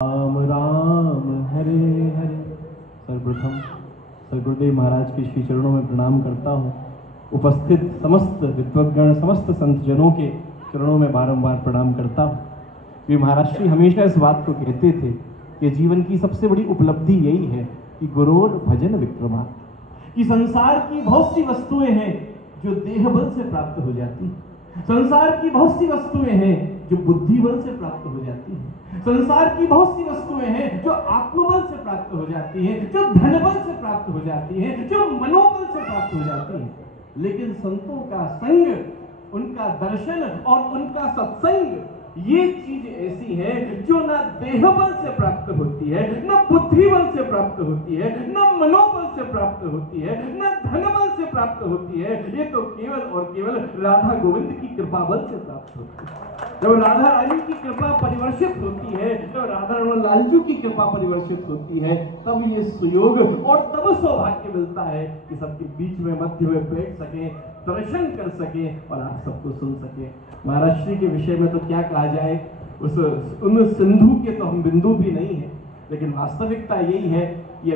राम राम हरे हरे। सर्वप्रथम सद्गुरुदेव महाराज के श्री चरणों में प्रणाम करता हूँ। उपस्थित समस्त विद्वद्गण, समस्त संतजनों के चरणों में बारंबार प्रणाम करता हूँ। वे महाराज श्री हमेशा इस बात को कहते थे कि जीवन की सबसे बड़ी उपलब्धि यही है कि गुरोर भजन विक्रमा, कि संसार की बहुत सी वस्तुएं हैं जो देह बल से प्राप्त हो जाती हैं, संसार की बहुत सी वस्तुएं हैं जो बुद्धि बल से प्राप्त हो जाती हैं, संसार की बहुत सी वस्तुएं हैं जो आत्मबल से प्राप्त हो जाती हैं, जो धन बल से प्राप्त हो जाती हैं, जो मनोबल से प्राप्त हो जाती हैं। लेकिन संतों का संग, उनका दर्शन और उनका सत्संग, ये चीज ऐसी है जो ना देह बल से प्राप्त होती है, ना बुद्धि बल से प्राप्त होती है, ना मनोबल से प्राप्त होती है, ना धन बल से प्राप्त होती है। ये तो केवल और केवल राधा गोविंद की कृपा बल से प्राप्त होती है। जब राधा रानी की कृपा परिवर्षित होती है, जब राधा रमन लालजू की कृपा परिवर्षित होती है, तब ये सुयोग और तब सौभाग्य मिलता है कि सबके बीच में मध्य में बैठ सके, दर्शन कर सके और आप सबको सुन सके। महाराज श्री के विषय में तो क्या कहा जाए, उन सिंधु के तो हम बिंदु भी नहीं है, लेकिन वास्तविकता यही है कि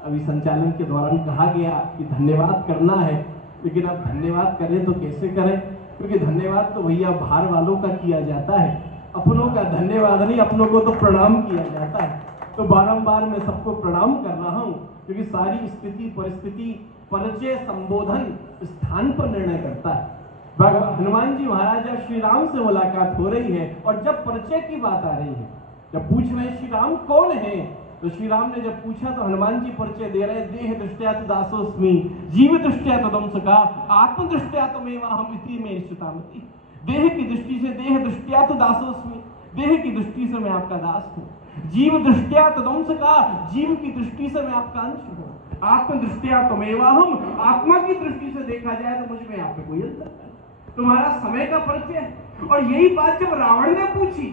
अभी संचालन के दौरान कहा गया कि धन्यवाद करना है, लेकिन अब धन्यवाद करें तो कैसे करें, क्योंकि धन्यवाद तो भैया बाहर वालों का किया जाता है, अपनों का धन्यवाद नहीं, अपनों को तो प्रणाम किया जाता है। तो बारंबार मैं सबको प्रणाम कर रहा हूं, क्योंकि सारी स्थिति परिस्थिति परिचय संबोधन स्थान पर निर्णय करता है। भगवान हनुमान जी महाराज जब श्री राम से मुलाकात हो रही है और जब परिचय की बात आ रही है, जब पूछ रहे श्री राम कौन है, तो श्री राम ने जब पूछा तो हनुमान जी परिचय दे रहे, देह दृष्टया तो दासोस्मि, जीव दृष्टया तो दंसका, आत्म दृष्टया तो मेवाहम इति मे श्रुतामति। देह की दृष्टि से देह दृष्टया तो दासोस्मि, देह की दृष्टि से मैं आपका दास हूँ। जीव दृष्टया तो दंसका, जीव की दृष्टि से मैं आपका अंश हूँ। आत्म दृष्टया तो मेवाहम, आत्मा की दृष्टि से देखा जाए तो मुझ में आप पे कोई अंतर नहीं। तुम्हारा समय का परिचय है। और यही बात जब रावण ने पूछी,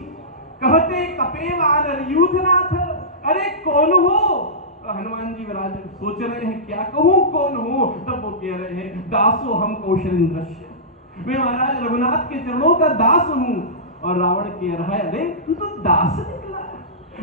कहते कपे वानर यूथनाथ, अरे कौन हो? तो हनुमान जी महाराज सोच रहे हैं क्या कहूं कौन हो, तब वो कह रहे हैं दासो हम कौशलेन्द्रस्य, मैं महाराज रघुनाथ के चरणों का दास हूं। और रावण कह रहा है अरे तू तो दास निकला,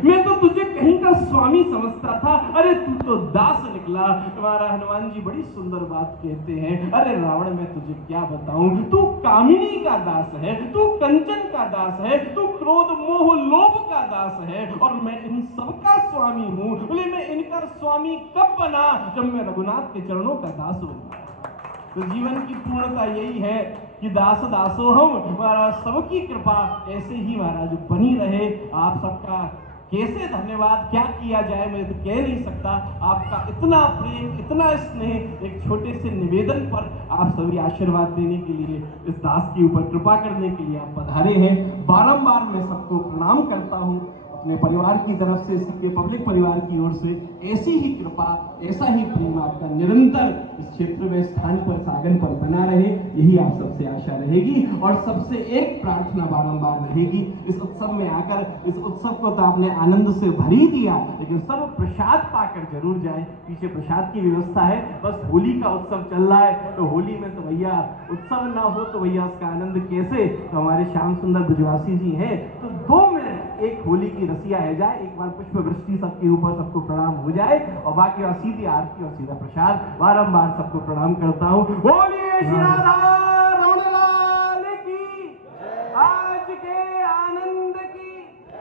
मैं तो तुझे कहीं का स्वामी समझता था, अरे तू तो दास निकला। तुम्हारा हनुमान जी बड़ी सुंदर बात कहते हैं, अरे रावण मैं तुझे क्या बताऊं, तू कामिनी का दास है, तू कंचन का दास है, तू क्रोध मोह लोभ का दास है, और मैं इन सबका स्वामी हूं। बोले मैं इनका स्वामी कब बना, जब मैं रघुनाथ के चरणों का दास हूं। तो जीवन की पूर्णता यही है कि दास दासो हम, महाराज सबकी कृपा ऐसे ही महाराज बनी रहे। आप सबका कैसे धन्यवाद क्या किया जाए मैं तो कह नहीं सकता। आपका इतना प्रेम, इतना स्नेह, एक छोटे से निवेदन पर आप सभी आशीर्वाद देने के लिए, इस दास के ऊपर कृपा करने के लिए आप पधारे हैं। बारंबार मैं सबको प्रणाम करता हूं, अपने परिवार की तरफ से, सबके पब्लिक परिवार की ओर से ऐसी ही कृपा, ऐसा ही प्रेम आपका निरंतर इस क्षेत्र में, स्थान पर, सागन पर बना रहे, यही आप सबसे आशा रहेगी। और सबसे एक प्रार्थना बारंबार रहेगी, इस उत्सव में आकर, इस उत्सव को तो आपने आनंद से भर ही दिया, लेकिन सब प्रसाद पाकर जरूर जाए। पीछे प्रसाद की व्यवस्था है, बस होली का उत्सव चल रहा है, तो होली में तो भैया उत्सव ना हो तो भैया उसका आनंद कैसे। तो हमारे श्याम सुंदर ब्रजवासी जी हैं, तो 2 मिनट एक होली की रसिया है जाए, एक बार पुष्प वृष्टि सबके ऊपर, सबको प्रणाम हो जाए, और बाकी सीधी आरती और सीधा प्रसाद। बारंबार सबको प्रणाम करता हूँ। बोलिए श्री राधा।